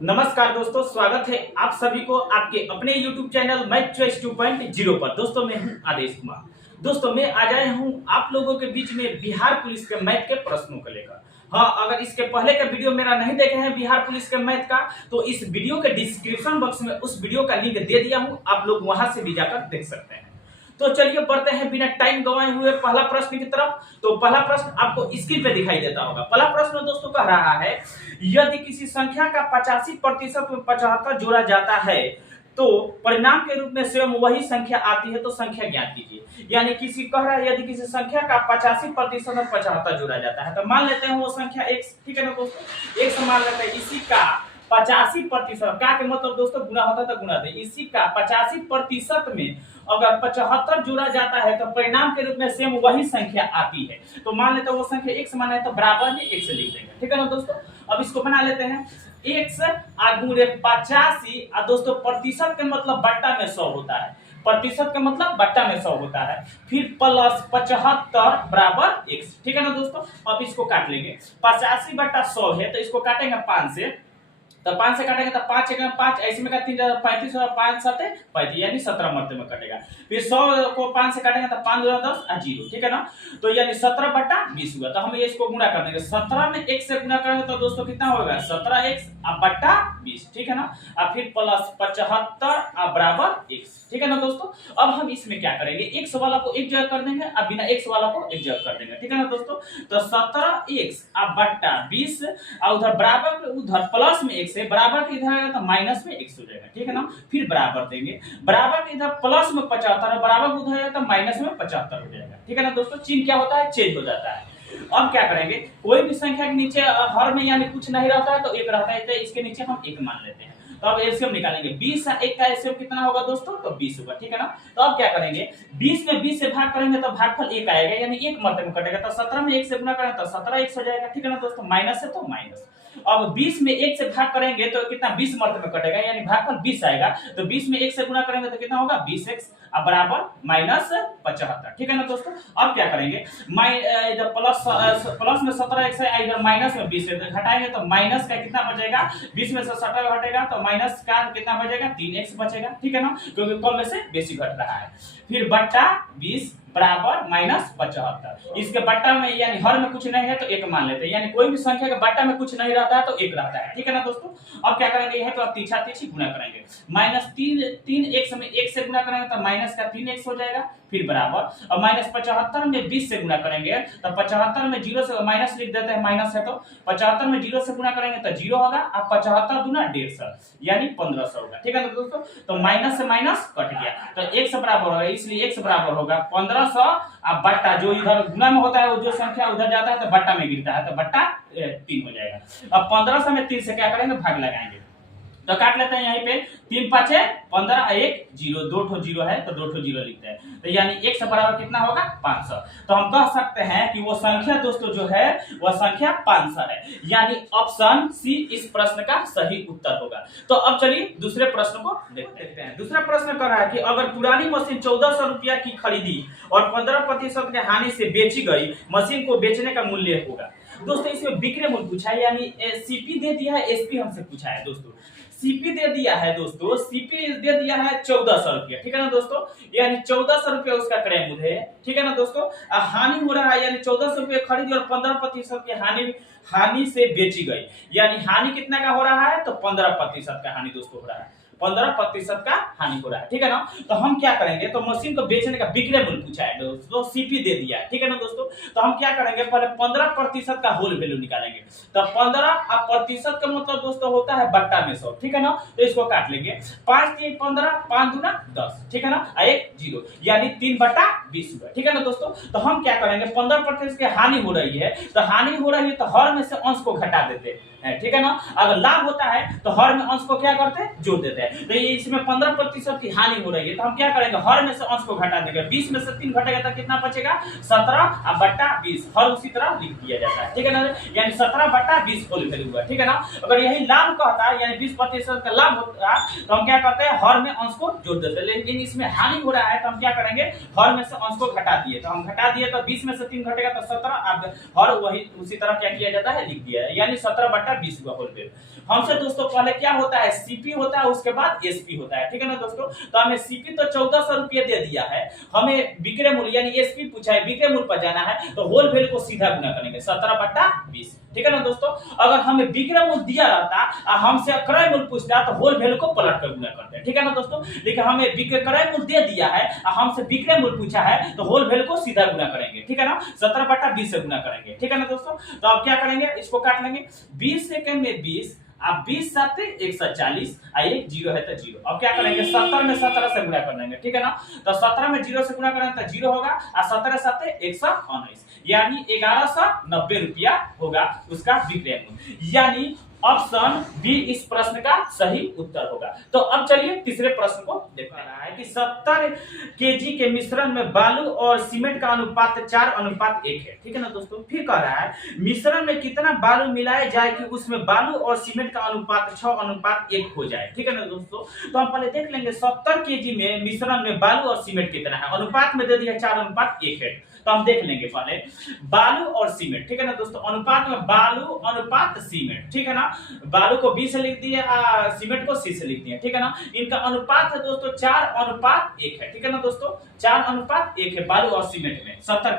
नमस्कार दोस्तों, स्वागत है आप सभी को आपके अपने YouTube चैनल मैथ चॉइस 2.0 पर। दोस्तों मैं हूं आदेश कुमार। दोस्तों मैं आज आया हूं आप लोगों के बीच में बिहार पुलिस के मैथ के प्रश्नों को लेकर। हाँ, अगर इसके पहले का वीडियो मेरा नहीं देखे हैं बिहार पुलिस के मैथ का, तो इस वीडियो के डिस्क्रिप्शन बॉक्स में उस वीडियो का लिंक दे दिया हूं, आप लोग वहां से भी जाकर देख सकते हैं। तो चलिए बढ़ते हैं बिना टाइम गंवाए हुए पहला प्रश्न की तरफ। तो पहला प्रश्न आपको स्क्रीन पे दिखाई देता होगा। पहला प्रश्न दोस्तों कह रहा है, यदि किसी संख्या का 85% में 75 जोड़ा जाता है तो परिणाम के रूप में स्वयं वही संख्या आती है, तो संख्या ज्ञात कीजिए। यानी किसी कह रहा है यदि किसी संख्या का 85% में 75 जोड़ा जाता है, तो मान लेते हैं वो संख्या x, ठीक है ना दोस्तों, x मान लेते हैं। इसी का 85% का के मतलब दोस्तों गुना होता है तो गुना दे। इसी का 85% में अगर 75 जोड़ा जाता है तो परिणाम के रूप में सेम वही संख्या आती है। तो मान लेते हैं वो संख्या x माना है तो बराबर में x लिख देंगे, ठीक है ना दोस्तों। अब इसको बना लेते हैं, x गुणे 85 और दोस्तों प्रतिशत के मतलब बट्टा में 100 होता है, प्रतिशत का मतलब बट्टा में 100 होता है, फिर प्लस 75 बराबर x, ठीक है ना दोस्तों। अब इसको काट लेंगे, 85 बट्टा 100 है तो इसको काटेंगे 5 से, तो 5 से काटेंगे तो 5 एक 5, ऐसे में का 3 35 और 5 7 35 यानी 17 मरते में कटेगा। फिर 100 को 5 से काटेंगे तो 5 2 10 और 0, ठीक है ना। तो यानी 17 बटा 20 हुआ। तो हम इसको गुणा कर देंगे, 17 में 1 से गुणा करेंगे तो दोस्तों कितना होगा 17x बटा 20, ठीक है ना। और फिर प्लस 75 बराबर x, ठीक है ना दोस्तों। अब हम इसमें क्या करेंगे, x वाला को एक जगह कर देंगे और बिना x वाला को एक जगह कर देंगे, ठीक है ना दोस्तों। तो 17x बटा 20 और उधर बराबर उधर प्लस में x है, बराबर के इधर आएगा तो माइनस में x हो जाएगा, ठीक है ना। फिर बराबर देंगे, बराबर के इधर प्लस में 75 है, बराबर उधर आएगा तो माइनस में 75 हो जाएगा, ठीक है ना दोस्तों। चिन्ह क्या होता है, चेंज हो जाता है। अब क्या करेंगे, कोई भी संख्या के नीचे हर में यानी कुछ नहीं रहता है तो एक रहता है, तो इसके नीचे हम एक मान लेते हैं। तो अब एलसीएम निकालेंगे, 20 और 1 का एलसीएम कितना होगा दोस्तों, तो 20 होगा, ठीक है ना। तो अब क्या करेंगे, 20 में 20 से भाग करेंगे तो भागफल 1 आएगा, यानी 1 मरते में कटेगा। तो 17 में 1 से गुणा करेंगे तो 17 x हो जाएगा, ठीक है ना दोस्तों। माइनस है तो माइनस। अब 20 में 1 से भाग करेंगे तो कितना 20 मरते में कटेगा, यानी भागफल 20 आएगा। तो 20 में 1 से गुणा करेंगे तो कितना होगा 20x बराबर माइनस 75, ठीक है ना दोस्तों। अब क्या करेंगे, इधर प्लस में 17x है, इधर माइनस में 20 है, तो घटाएंगे तो माइनस का कितना बचेगा, 20 में से 17 घटेगा तो माइनस का कितना बचेगा 3x बचेगा, ठीक है ना, क्योंकि कम में से बेसी घट रहा है। फिर बट्टा 20 बराबर माइनस 75। इसके बट्टा में यानी हर में कुछ नहीं है तो एक मान लेते हैं, यानी कोई भी संख्या के बट्टा में कुछ नहीं रहता है तो एक रहता है, ठीक है ना दोस्तों। अब क्या करेंगे, यह तो अब तीछा तीछी गुणा करेंगे, माइनस 3x में 1 से गुणा करेंगे तो माइनस का 3x हो जाएगा, फिर बराबर। और माइनस 75 में 20 से गुणा करेंगे तो 75 में 0 से माइनस लिख देते हैं, माइनस है तो 75 में 0 से गुणा करेंगे तो 0 होगा, अब 75 गुना 150 यानी 1500 होगा, ठीक है ना दोस्तों। तो माइनस से माइनस कट गया तो x बराबर होगा, इसलिए x बराबर होगा 1500 अब बट्टा जो इधर गुना में होता है वो जो संख्या उधर जाता है तो बट्टा में गिरता है, तो बट्टा 3 हो जाएगा। अब 1500 में 3 से क्या करेंगे, भाग लगाएंगे, तो काट लेते हैं, यहीं पे 3 5 है 15, 1 0, 2 ठो 0 है तो 2 ठो 0 लिखते हैं, तो यानी x बराबर कितना होगा 500। तो हम कह सकते हैं कि वो संख्या दोस्तों जो है वह संख्या 500 है, यानी ऑप्शन सी इस प्रश्न का सही उत्तर होगा। तो अब चलिए दूसरे प्रश्न को देखते हैं। दूसरा प्रश्न कह रहा है कि अगर पुरानी मशीन 1400 रुपया की खरीदी और 15% के हानि से बेची गई, मशीन को बेचने का मूल्य होगा। दोस्तों इसमें बिक्री मूल्य पूछा है, यानी सीपी दे दिया है, एसपी हमसे पूछा है दोस्तों। सीपी दे दिया है दोस्तों, सीपी दे दिया है 1400 रुपया, ठीक है ना दोस्तों, यानी 1400 रुपया उसका क्रय मूल्य है, ठीक है ना दोस्तों। हानि हो रहा है, यानी 1400 रुपया खरीदी और 15% की हानि से बेची गई, यानी हानि कितना का हो रहा है, तो 15% का हानि दोस्तों हो रहा है, 15% का हानि हो रहा है, ठीक है ना। तो हम क्या करेंगे, तो मशीन को बेचने का विक्रय मूल्य पूछा है दोस्तों, सीपी दे दिया है, ठीक है ना दोस्तों। तो हम क्या करेंगे, पहले 15% का होल वैल्यू निकालेंगे। तो 15% का मतलब दोस्तों होता है बट्टा में 100, ठीक है ना। तो इसको काट लेंगे, 5 3 15, 5 दूना 10, ठीक है ना, 1 0 यानी 3 बटा 20 हुआ, ठीक है ना दोस्तों। तो हम क्या करेंगे, 15% की हानि हो रही है, तो हानि हो रही है तो हर में से अंश को घटा देते हैं, ठीक है ना। अगर लाभ होता है तो हर में अंश को क्या करते हैं, जोड़ देते हैं। तो ये इसमें 15% की हानि हो रही है, तो हम क्या करेंगे, हर में से अंश को घटा देंगे। 20 में से 3 घटेगा तो कितना बचेगा, 17/20। हर उसी तरह लिख दिया जाता है, ठीक है ना, यानी 17/20 होल वैल्यू हुआ, ठीक है ना। अगर यही लाभ कहता है यानी 20% का लाभ होता है तो हम क्या करते हैं, हर में अंश को जोड़ देते हैं। लेकिन इसमें हानि हो रहा है तो हम क्या करेंगे, हर में से अंश को घटा दिए, तो हम घटा दिए तो 20 में से 3 घटेगा तो 17, अब हर वही उसी तरह क्या किया जाता है, लिख दिया है, यानी 17/20 हुआ होल वैल्यू। हमसे दोस्तों पहले क्या होता है, सीपी होता है, उसके बाद एसपी होता है, ठीक है ना दोस्तों। तो हमें सीपी तो 1400 रुपये दे दिया है, हमें विक्रय मूल्य यानी एसपी पूछा है, विक्रय मूल्य पर जाना है तो होल वैल्यू को सीधा गुना करेंगे 17/20, ठीक है ना दोस्तों। अगर हमें विक्रय मूल्य दिया रहता, हमसे क्रय मूल्य पूछता तो होल वैल्यू को पलट कर गुना करते हैं, ठीक है ना दोस्तों। लेकिन हमें क्रय मूल्य दे दिया है, हमसे विक्रय मूल्य पूछा है तो होल वैल्यू को सीधा गुना करेंगे, ठीक है ना, 17/20 से गुना करेंगे, ठीक है ना दोस्तों। तो अब क्या करेंगे, इसको काट लेंगे, 20 सेकंड में 20, अब 20 7 140, एक 0 है तो 0। अब क्या करेंगे, 70 में 17 से गुणा कर देंगे, ठीक है ना। तो 17 में 0 से गुणा करेंगे तो 0 होगा, और 17 7 119, यानी 1190 रुपया होगा उसका विक्रय मूल्य, यानी ऑप्शन बी इस प्रश्न का सही उत्तर होगा। तो अब चलिए तीसरे प्रश्न को देखते हैं कि 70 केजी के मिश्रण में बालू और सीमेंट का अनुपात 4:1 है, ठीक है ना दोस्तों। फिर कह रहा है मिश्रण में कितना बालू मिलाया जाए कि उसमें बालू और सीमेंट का अनुपात 6:1 हो जाए, ठीक है ना दोस्तों। तो हम पहले देख लेंगे 70 केजी में मिश्रण में बालू और सीमेंट कितना है, अनुपात में दे दिया 4:1 है। तो हम देख लेंगे पहले बालू और सीमेंट, ठीक है ना दोस्तों, अनुपात में बालू अनुपात सीमेंट, ठीक है ना। बालू को बी से लिख दिए, सीमेंट को सी से लिख दिए, ठीक है ना। इनका अनुपात है दोस्तों 4:1 है, ठीक है ना दोस्तों, 4:1 है बालू और सीमेंट में, 70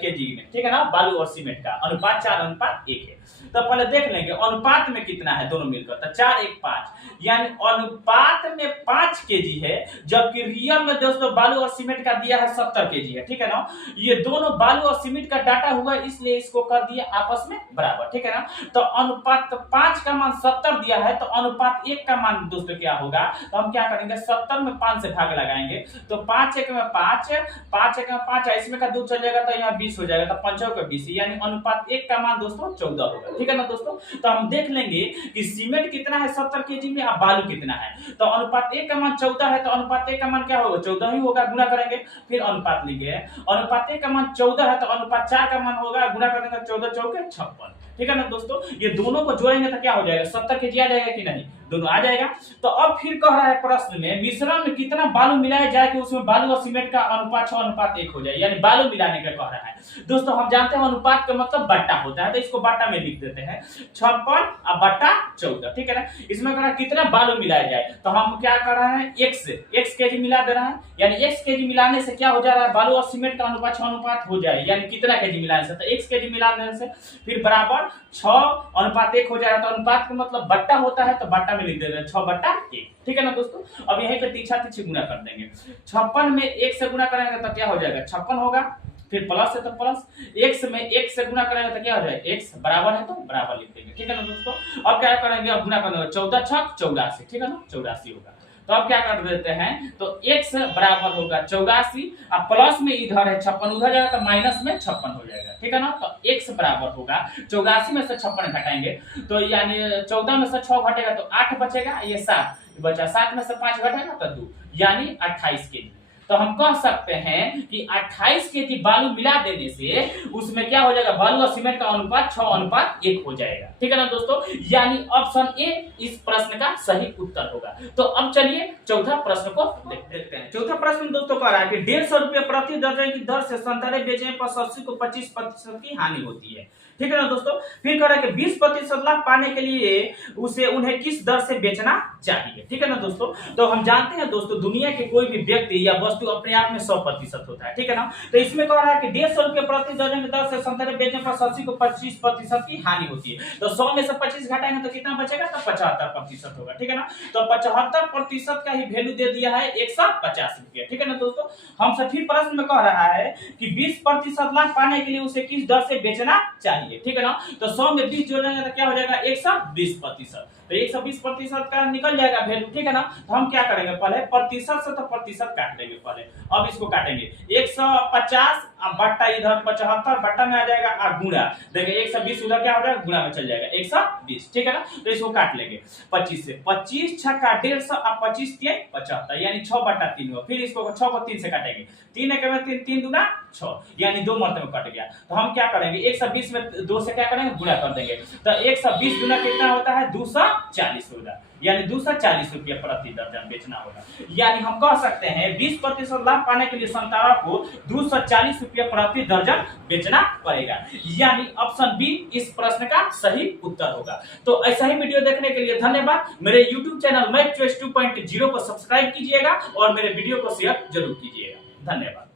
केजी में, ठीक है ना। बालू और सीमेंट का अनुपात 4:1 है। तो पहले देख लेंगे अनुपात में कितना है दोनों मिलकर, तो 4 1 5, यानी अनुपात में 5 केजी है, जबकि रियल में दोस्तों बालू और सीमेंट का दिया है 70 केजी है, ठीक है ना। ये दोनों बालू और सीमेंट का डाटा हुआ, इसलिए इसको कर दिया आपस में बराबर, ठीक है ना। तो अनुपात 5 का मान 70 दिया है, तो अनुपात 1 का मान दोस्तों क्या होगा, तो हम क्या करेंगे 70 में 5 से भाग लगाएंगे, तो 5 1 में 5, 5 1 में 5, इसमें का 2 चल जाएगा तो यहाँ 20 हो जाएगा, तो 5 का 20, यानी अनुपात 1 का मान दोस्तों 14 होगा, ठीक है ना दोस्तों। तो हम देख लेंगे कि सीमेंट कितना है 70 केजी में, अब बालू कितना है, तो अनुपात 1 का मान 14 है, तो अनुपात 1 का मान क्या होगा, 14 ही होगा, गुना करेंगे। फिर अनुपात लिखे, अनुपात 1 का मान 14 है, तो अनुपात 4 का मान होगा, गुना कर देंगे, 14 चौके 56, ठीक है ना दोस्तों। ये दोनों को जोड़ेंगे तो क्या हो जाएगा, 70 केजी आ जाएगा कि नहीं, दोनों आ जाएगा। तो अब फिर कह रहा है प्रश्न में मिश्रण में कितना बालू मिलाया जाए कि उसमें बालू और सीमेंट का अनुपात 6:1 हो जाए, यानी बालू मिलाने का कह रहा है दोस्तों। हम जानते हैं अनुपात का मतलब बट्टा होता है, तो इसको बट्टा में लिख देते हैं 56/14, ठीक है ना। इसमें कह रहा है कितना बालू मिलाया जाए, तो हम क्या कर रहे हैं x केजी मिला दे रहा है, यानी x केजी मिलाने से क्या हो जा रहा है, बालू और सीमेंट का अनुपात 6:1 हो जाए, यानी कितना केजी मिलाने से, तो x केजी मिलाने से फिर बराबर 6:1 हो जाएगा। तो अनुपात का मतलब बट्टा होता है, तो बट्टा में लिख देते हैं 6/1, ठीक है ना दोस्तों। अब यहीं पे तीछा तीछी गुना कर देंगे, 56 में 1 से गुना करेंगे तो क्या हो जाएगा 56 होगा, फिर प्लस है तो प्लस, x में 1 से गुना करेंगे तो क्या हो जाएगा, x बराबर है तो बराबर लिख देंगे, ठीक है ना दोस्तों। अब क्या करेंगे, अब गुना करेंगे 14 6 84, ठीक है ना, 84 होगा। तो अब क्या कर देते हैं, तो x बराबर होगा 84, अब प्लस में इधर है 56, उधर जाएगा तो माइनस में 56 हो जाएगा, ठीक है ना। तो x बराबर होगा 84 में से 56 घटाएंगे, तो यानी 14 में से 6 घटेगा तो 8 बचेगा, ये 7 बचा, 7 में से 5 घटेगा तो 2, यानी 28 केजी। तो हम कह सकते हैं कि 28 केजी बालू मिला देने से उसमें क्या हो जाएगा, बालू और सीमेंट का अनुपात 6:1 हो जाएगा, ठीक है ना दोस्तों, यानी ऑप्शन ए इस प्रश्न का सही उत्तर होगा। तो अब चलिए चौथा प्रश्न को देखते हैं। चौथा प्रश्न दोस्तों कह रहा है कि 150 रुपये प्रति दर्जन की दर से संतरे बेचने पर सब्सिडी को 25% की हानि होती है, ठीक है ना दोस्तों। फिर कह रहा है कि 20% लाभ पाने के लिए उसे उन्हें किस दर से बेचना चाहिए, ठीक है ना दोस्तों। तो हम जानते हैं दोस्तों दुनिया के कोई भी व्यक्ति या वस्तु अपने आप में 100% होता है, ठीक है ना। तो इसमें कह रहा है कि 150 रुपये प्रति दर्जन की दर से संतरे बेचने पर सब्सिडी को 25% की हानि होती है। तो 100 में से 25 घटाएंगे तो कितना बचेगा, तो 75% होगा, ठीक है ना। तो 75% का ही वैल्यू दे दिया है 150 रुपये, ठीक है ना दोस्तों। हमसे फिर प्रश्न में कह रहा है कि 20% लाभ पाने के लिए उसे किस दर से बेचना चाहिए, ठीक है ना। तो 100 में 20 जोड़ेंगे तो क्या हो जाएगा 120%, तो 120% का निकल जाएगा वैल्यू, ठीक है ना। तो हम क्या करेंगे, पहले प्रतिशत से तो प्रतिशत काट देंगे पहले, अब इसको काटेंगे 150 अब बट्टा इधर 75 बट्टा में आ जाएगा और गुणा देखिए 120 उधर क्या हो जाएगा गुणा में चल जाएगा 120, ठीक है ना। तो इसको काट लेंगे 25 से, 25 छक्का 150 और 25 3 75 यानी 6/3 हुआ। फिर इसको 6 को 3 से काटेंगे, 3 एक में 3, 3 दूना 6 यानी 2 मरतबे कट गया। तो हम क्या करेंगे 120 में 2 से क्या करेंगे गुणा कर देंगे। तो 120 गुना कितना होता है 240 होगा, यानी 240 रुपया प्रति दर्जन बेचना होगा। यानी हम कह सकते हैं 20% लाभ पाने के लिए संतरा को 240 रुपया प्रति दर्जन बेचना पड़ेगा, यानी ऑप्शन बी इस प्रश्न का सही उत्तर होगा। तो ऐसा ही वीडियो देखने के लिए धन्यवाद। मेरे YouTube चैनल मैथ चॉइस 2.0 को सब्सक्राइब कीजिएगा और मेरे वीडियो को शेयर जरूर कीजिएगा। धन्यवाद।